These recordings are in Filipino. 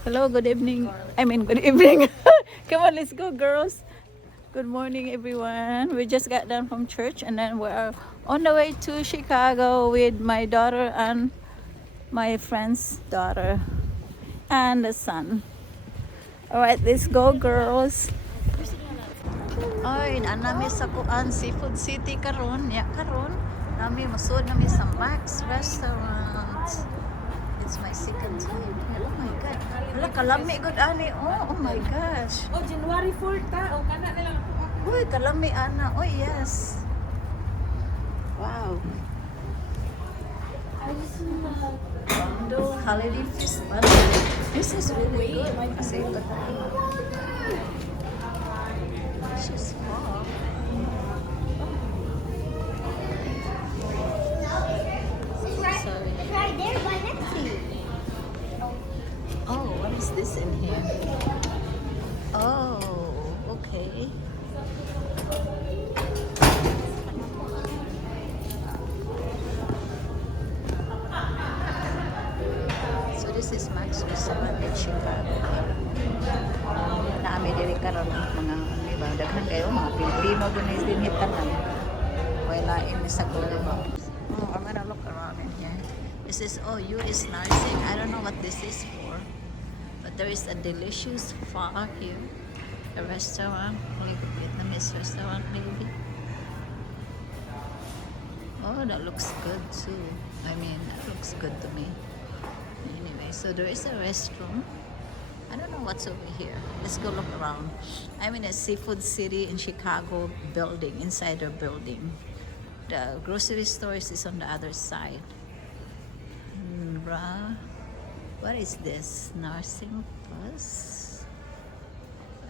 Hello, good evening. I mean, good evening. Come on, let's go, girls. Good morning, everyone. We just got done from church and then we're on the way to Chicago with my daughter and my friend's daughter and the son. All right, let's go, girls. Ay, nami sa kuan Seafood City karon. Ya karon. Nami masud nami sa Max Restaurant. It's my second time. Oh my god. Wala kalami gud ani. Oh my gosh. Oh, January 4 ta. O, kana na lang ako. Uy, kalami ana. Oh yes. Wow. Condo Holiday Feast. This is really good. Kasi ito. She's small. Sorry. Right there by next to you. Oh, what is this in here? Oh, okay. So this is Max Restaurant in Chicago. Naami diri karon mga iba daghan kayo mga Pilipino gunis din hitanan. Wala ini sa gulo. Oh, I'm gonna look around in here. This is US nursing. I don't know what this is for. But there is a delicious pho here. A restaurant, like a Vietnamese restaurant maybe. Oh, that looks good too. I mean, that looks good to me. Anyway, so there is a restroom. I don't know what's over here. Let's go look around. I'm in a Seafood City in Chicago building, inside their building. The grocery stores is on the other side. What is this? Nursing Plus?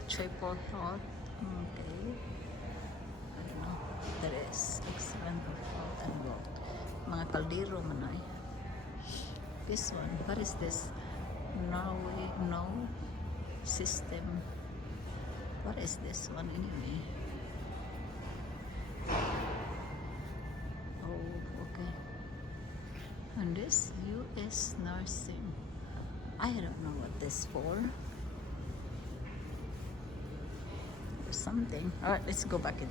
Triple health. Okay. I don't know. There is excellent of health and wealth. Mga kaldero man ay. This one. What is this? Norway. No. System. What is this one anyway? Oh, okay. And this US nursing. I don't know what this for. Or something. Alright, let's go back in.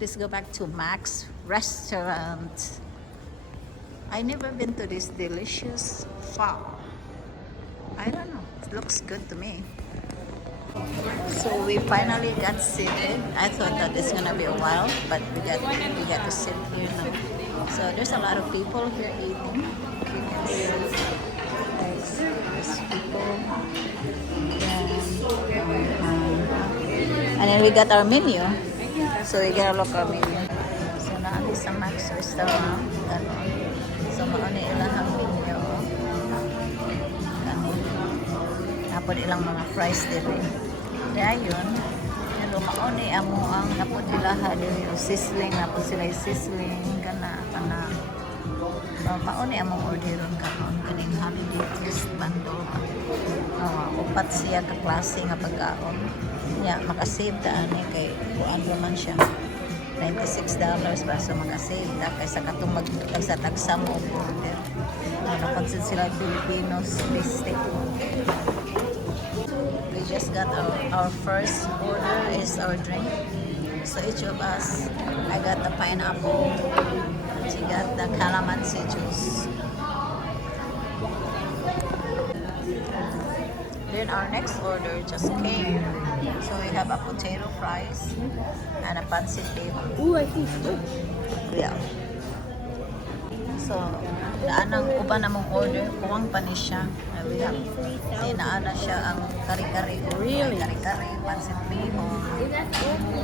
Let's go back to Max Restaurant. I never been to this delicious pho. I don't know. It looks good to me. So we finally got seated. I thought that it's gonna be a while, but we got to sit here now. So there's a lot of people here eating. There's people. And then we got our menu. So we gotta look our menu. So naali sa Max Restaurant. So mauni ilang ang menu. Napod ilang mga fries dito. Kaya yun. Mauni amo ang napod ilaha dito. Sizzling. Napod sila yung sizzling. Kana. Mauni among orderon karon kaning holiday feast bundle. Upat siya ka klase nga pagkaon. Ya, makasave ta ani kay kuan man siya. $96 para sa makasave ta kaysa katong magtagsa-tagsa mo order. Napansin sila Filipinos mistake. We just got our first order is our drink. So each of us, I got the pineapple. She got the calamansi juice. Then our next order just came. So we have a potato fries and a pancit table. Ooh, I think so. Yeah. So, naanang uban namong order, kuwang pa ni siya. Naana siya ang kari-kari. Really? Kari-kari, pancit table.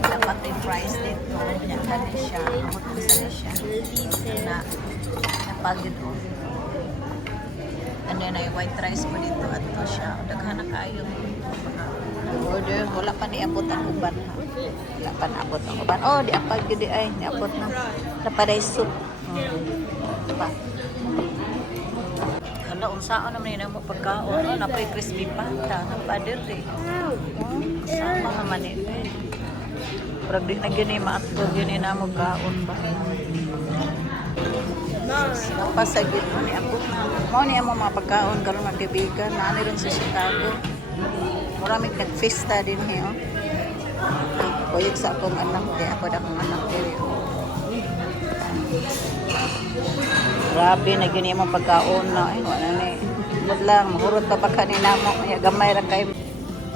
Dapat yung fries dito. Nyakan ni siya. Amot bisa ni siya. Napagid ko. And then ay white rice po dito at ito siya. Daghan na kayo. Order. Wala pa niabot ang uban. Wala pa naabot ang uban. Oh, diapag yun ay. Niabot na. Napaday soup. Diba? Hala, unsaan naman yun mo pagkaon. Oh, napay crispy pata. Napadir eh. Sama naman ito eh. Pero di na gini maatog yun na mo kaon ba? Napasagit mo ni ako na. Mo ni mo mga pagkaon karon mga kaibigan na ani ron sa Chicago. Maraming nag-festa din hiyo. Kuyog sa akong anak, di ako na akong anak diri. Grabe na gyud imong pagkaon na ay wala ni. Mud lang mahurot pa ba kanina mo ay gamay ra kay.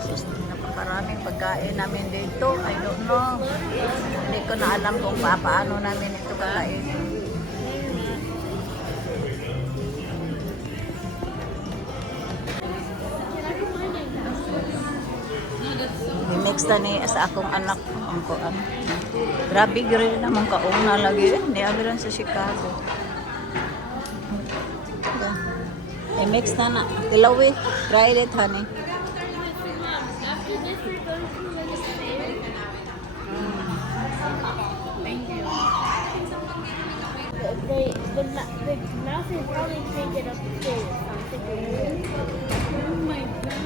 Sus, napakaraming pagkain namin dito. I don't know. Hindi ko na alam kung paano namin ito kakain. Mix na ni sa akong anak ang kuan. Grabe gyud naman kaong na lagi ni amiran sa Chicago. I-mix na na. Tilawit. Try it, honey. After this, we're going to like a fair. Thank you. The mouse is probably taking up the stairs. So I'm thinking, Oh my God.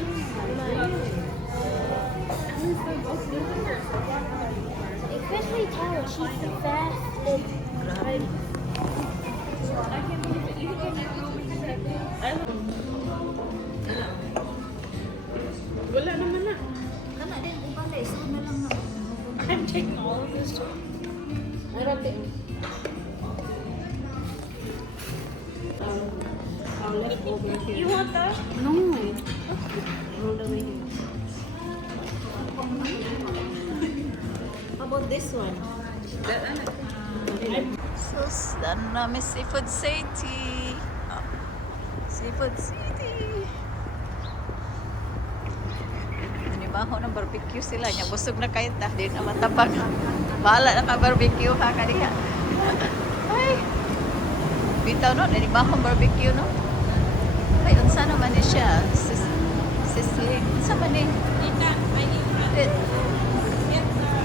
especially Tyler, she's fast and Grabe. I can't believe it. You can wala naman na. Kana din ubale, so na lang na. I'm taking all of this. You want that? No. How about this one? Sus, dan namin Seafood City. Oh, Seafood City. Nanibaho ng barbecue sila. Nya busog na kayo ta. Di na matabang. Bahala na pa-barbecue ha kaniya. Ay. Bitaw no, nanibaho ng barbecue no. Ay, unsa naman ni siya? Sisling. Unsa man ni?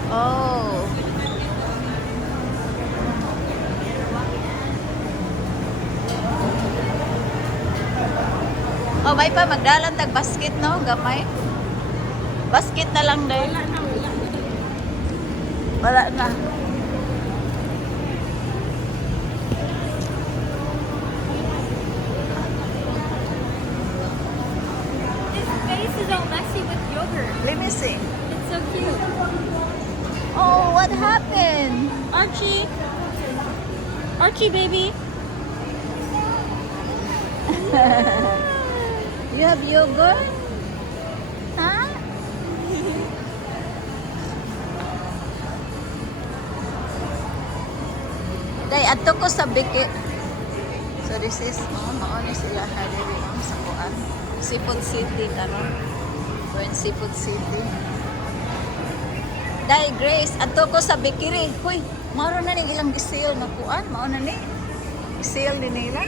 Oh. Oh, may pa magdalan tag basket no, gamay. Basket na lang dai. Wala na. his face is all messy with yogurt. Let me see. It's so cute. Oh, what happened? Archie. Archie, baby. You have yogurt? Huh? Day, ato ko sa biki. So this is, maoni sila hadiri ang sa kuan. Seafood City karon. We're in Seafood City. Day, Grace, ato ko sa bikiri. Huy, maro na ning ilang gisale na kuan, mao na ni. Gisale din nila.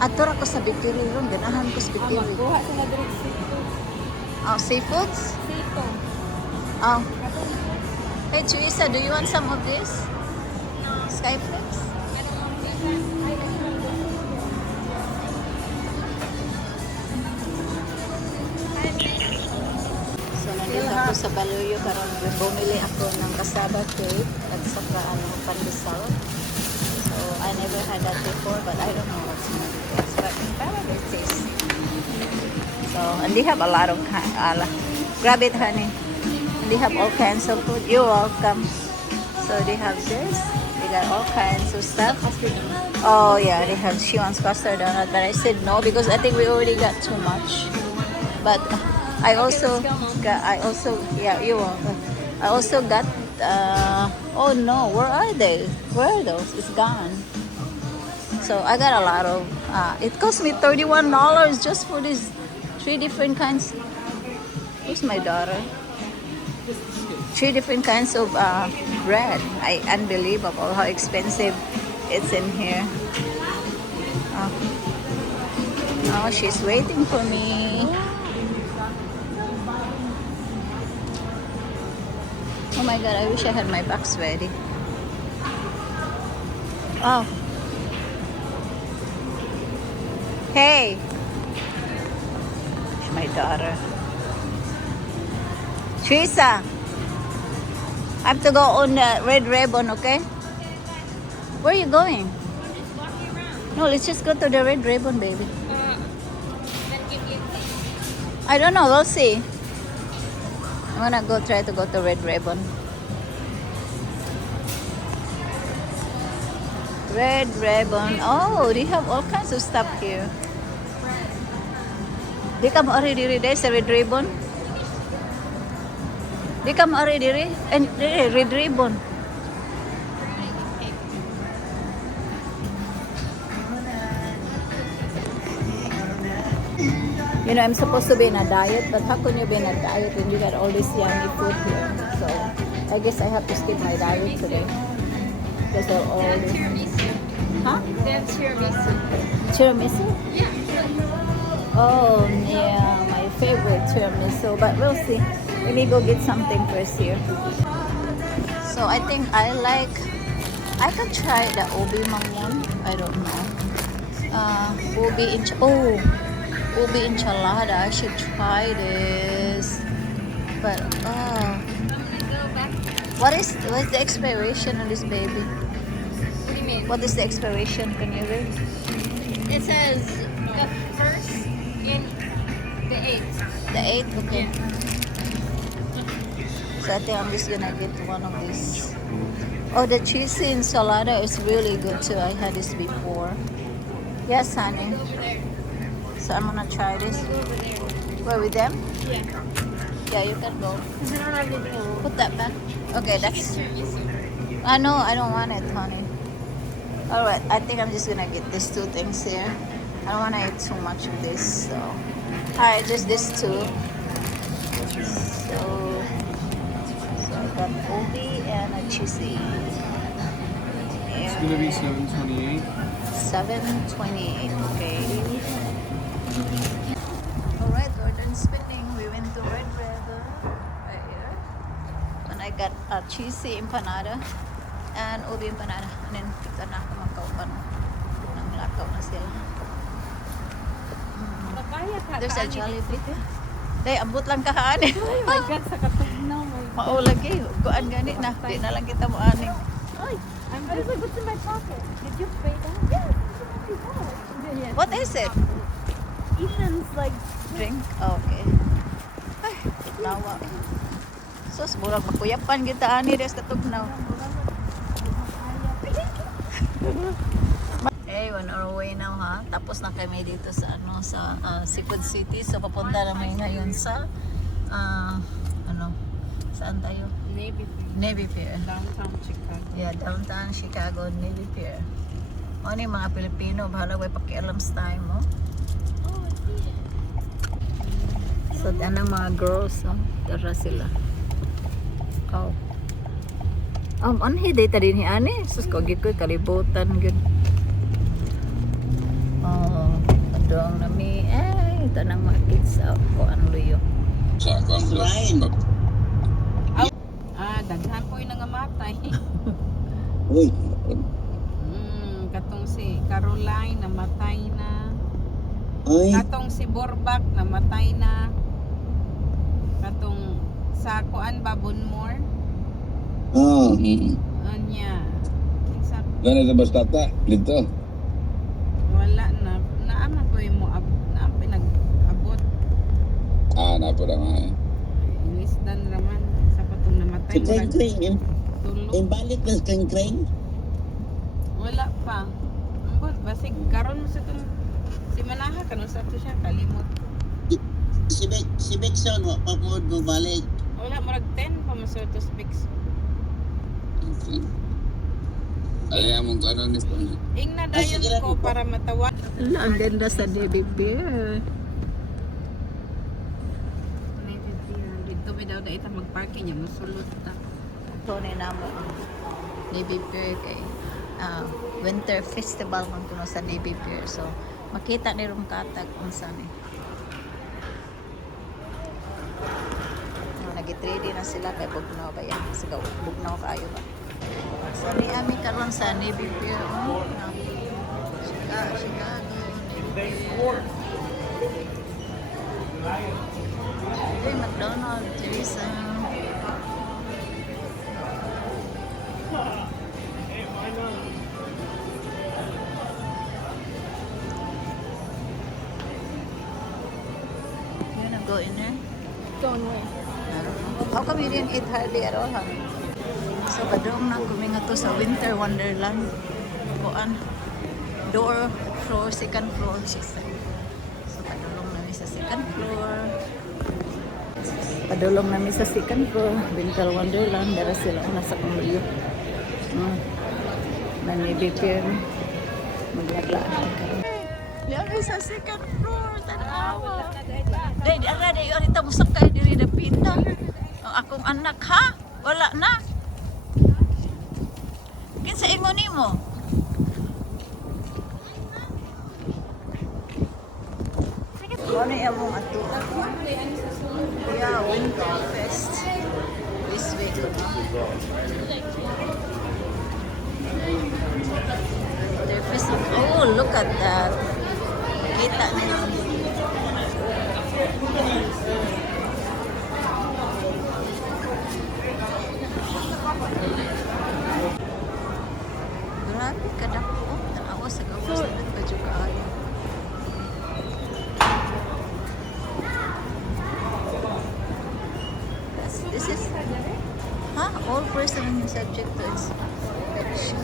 Ato ra ko sa bikiri ron, ganahan ko sa bikiri. Kuha sila direct seafood. Seafoods? Seafood. Oh. Hey, Teresa, do you want some of this? Skyflix? So, nandito ako sa Baluyo karon bumili ako ng cassava cake at saka pandesal. So, I never had that before, but I don't know what's in it. But apparently it tastes. So, and they have a lot of grab it, honey. They have all kinds of food. You're welcome. So they have this. They got all kinds of stuff. Oh yeah, they have. She wants custard donut, but I said no because I think we already got too much. But I also got. Yeah, you're welcome. I also got. Oh no, where are they? Where are those? It's gone. So I got a lot of. It cost me $31 just for these 3 different kinds. Who's my daughter? 3 different kinds of bread. Unbelievable how expensive it's in here. Oh, she's waiting for me. Oh my God, I wish I had my box ready. Oh. Hey. She's my daughter. Teresa, I have to go on the red ribbon, okay? Where are you going? I'm just walking around. No, let's just go to the Red Ribbon, baby. Then give you I don't know. We'll see. I'm gonna go try to go to Red Ribbon. Red Ribbon. Oh, they have all kinds of stuff here. They come already there sa Red Ribbon. They come already there. And Red Ribbon. You know, I'm supposed to be in a diet, but how can you be in a diet when you got all this yummy food here? So, I guess I have to skip my diet today. Because of all this. Huh? That's tiramisu. Tiramisu? Yeah. Oh, yeah, my favorite tiramisu. But we'll see. Let me go get something first here. So, I think I could try the ubi mangon. I don't know. Ubi enchilada. I should try this. But what's the expiration on this baby? What do you mean? What is the expiration? Can you read? It says the first in the 8th. The 8th? Okay. So I think I'm just gonna get one of these. Oh, the cheesy enchilada is really good too. I had this before. Yes, honey. Over there. So I'm gonna try this. Go over there. Where with them? Yeah. Yeah, you can go. Because I don't have anything else. Put that back. Okay, that's. Tiramisu. I know, I don't want it, honey. Alright, I think I'm just gonna get these two things here. I don't wanna eat too much of this, so. Alright, just this two. So I got ubi and a cheesy. It's gonna be 728. 728, okay. Alright, we're done spinning. We went to Red River right here. And I got a cheesy empanada and ubi empanada. And then tika na ako magkaupan. Nang lakaw na sila. Papaya ka. There's a Jollibee. Day, ambot lang kahaan. Oh my God, sa katugnaw. Maulag eh. Kuan gani na. Di na lang kita mo aning. Ay, what's in my pocket? Did you pay that? Yes. Yeah. What is it? Ethan's like Drink? Oh, okay. Ay, nawa. Sus, murag makuyapan kita ani des katugnaw. Hey, on our way now ha. Tapos na kami dito sa Seafood City. So papunta namin ngayon sa saan tayo? Navy Pier. Navy Pier. Downtown Chicago. Yeah, downtown Chicago, Navy Pier. O ni mga Pilipino, bahala way pakialam sa time mo. Oh, I see it. So, anong mga girls, tara sila. Oh. Anhi, data din ni Ani. Sus, kogi ko, kalibutan, good. Oh, adong nami. Ito nang mga kids ko, ang luyo. Daghan po yung nangamatay. Uy, Katong si Caroline, namatay na. ay, Katong si Borbak, namatay na. Katong sa Kuan Babonmore. Anya. Sa gano'n na bastata, dito. wala na. Naama ko yung naam pinag-abot. Napo na nga. Ilisdan raman. Sa patong namatay. Si Kreng-Kreng, Tulog. balik na si Kreng-Kreng. Wala pa. Ambot, basig karon mo sa itong si Manaha kanon sa ito siya kalimot. Si Bexon, papod mo balik. Wala murag 10 pa maso to speaks. Alam mo kung ano nito. Ing na dayon ko para matawa. Ang ganda sa Navy Pier. Dito may daw na ita mag-parking yung musulot ta. Ito ni namo ang Navy Pier kay Winter Festival man kuno sa Navy Pier. So makita ni rum katag unsa ni. Nag-trade na sila kay bugnaw ba yan? Sige, bugnaw kayo ba? So ni ami karon sa Navy Pier Chicago Navy Pier. Hey, McDonald's, Teresa. go in there? Going away. I don't know. How come you didn't eat hardly at all, huh? So, padung na kami nga to sa Winter Wonderland. Kuan. Door, floor, second floor, she said. So, padulong namin sa second floor. Padulong namin sa second floor. Winter Wonderland. Dara sila nasa kumulyo. Nanibipir. Maglaglaan kami. Dara sa second floor. Tanawa. Day, dara, day. Arita mo sakay diri na pinta. Ang akong anak, ha? Wala na. Kinsa ingon nimo? Ano yung mong ato? Yeah, Winter Fest. This week. Winter Fest. Oh, look at that. Kita niyo. Grabe ka dako. Tanawa sa gawas na nagpajukaan. This is, huh? All person subject to inspection.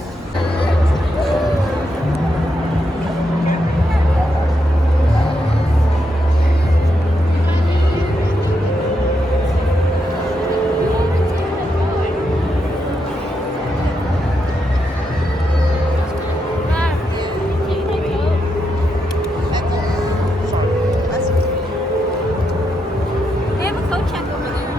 That's They have a coat check over there.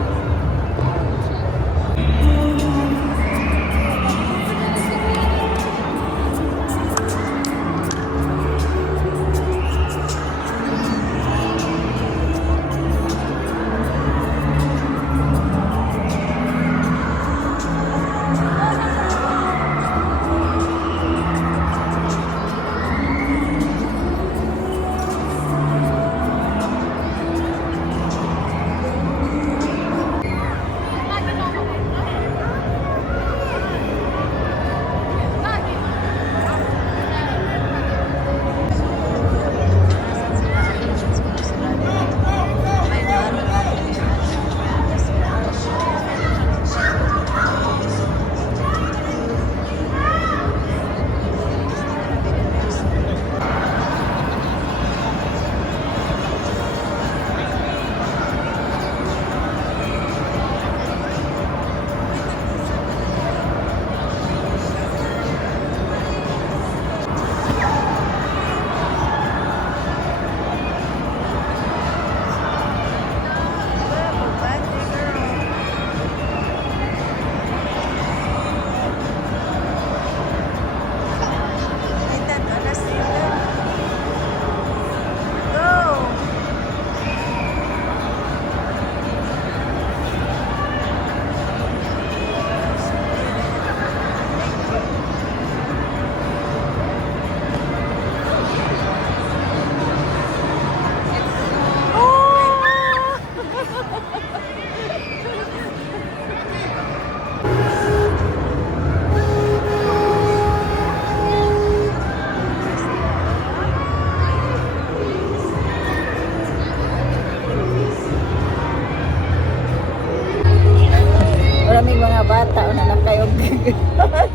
Maraming mga bata na nakayog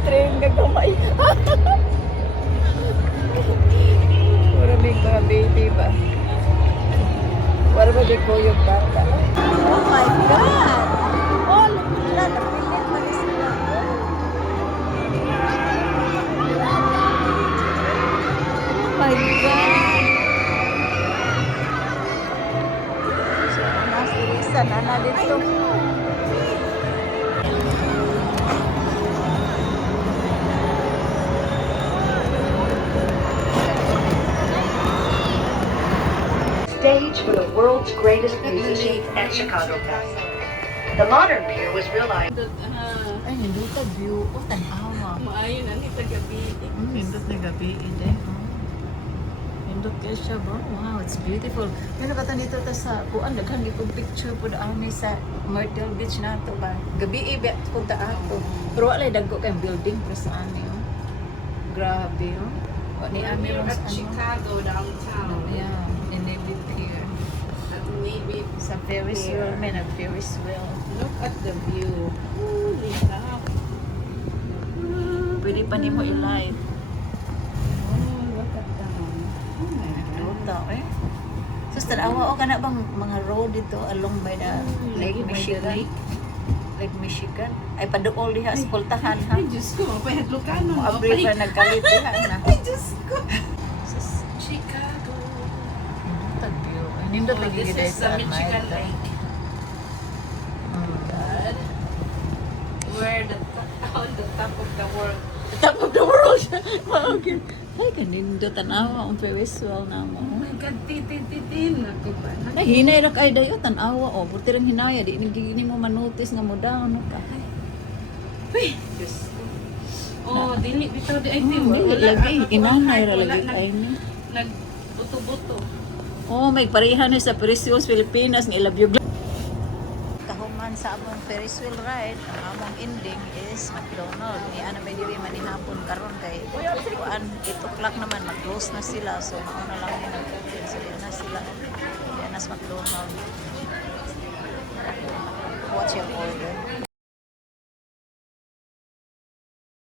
train gagamay. Maraming mga baby ba? Wala ba di ko yung bata? Oh my God! Oh, wala, napilit na rin sila. Oh my God! So, nasa Risa, nana dito. Stage for the world's greatest musicians at Chicago Fest. The modern pier was realized. Ay, nindot view. Oh, tanawa. Maayon, ani tagabi. Nindot na gabi, ide. Nindot kayo siya ba? Wow, it's beautiful. Pero kata nito ta sa kuan, daghan gipong picture po ani sa Myrtle Beach na to ba? Gabi ibe punta ato. Pero wala dagko kayong building pero sa ani. Oh. Grabe, oh. Wa ni ami We're lang at sa ano. Chicago downtown. Yeah, in Navy Pier. At Navy. Sa Sa Ferris wheel, man, a Ferris wheel. Look at the view. Holy cow. Pwede pa ni mo i-live. Oh, look at that. Oh my God. Duta, eh. Sus, tanawa o ka na bang mga road dito along by the Lake By the Michigan? lake. Lake Michigan. Ay, paduol diha sa pultahan, ha? Ay, Diyos ko, mapahadlukan mo. Maabri pa nagkalit diha na. Ay, Diyos ko. Sus, Chicago. nindot view. Ay, nindot Oh, lagi this gid is the Michigan Lake. God. We're on the top of the world. Top of the world. Okay. Ay, kanindot tanawa ang Ferris wheel na mo. Oh my God, titin. Ako ba? Nahinay ra kay dayo tanawa o buti rang hinaya di nagigini mo manotice nga mo down ka. Uy, Diyos ko. Oh, dili bitaw di ay Dili lagi inanay ra lagi ay ni. Nagbuto-buto. Oh, may pareha ni sa Ferris wheel Pilipinas nga ilabyo. Kahuman sa among Ferris wheel ride, ang among ending is McDonald. Ni ana may diri man hapon karon kay kuan 8 o'clock naman mag-close na sila so mauna lang ni nag-open so di na sila. Di na sa McDonald. What's your order?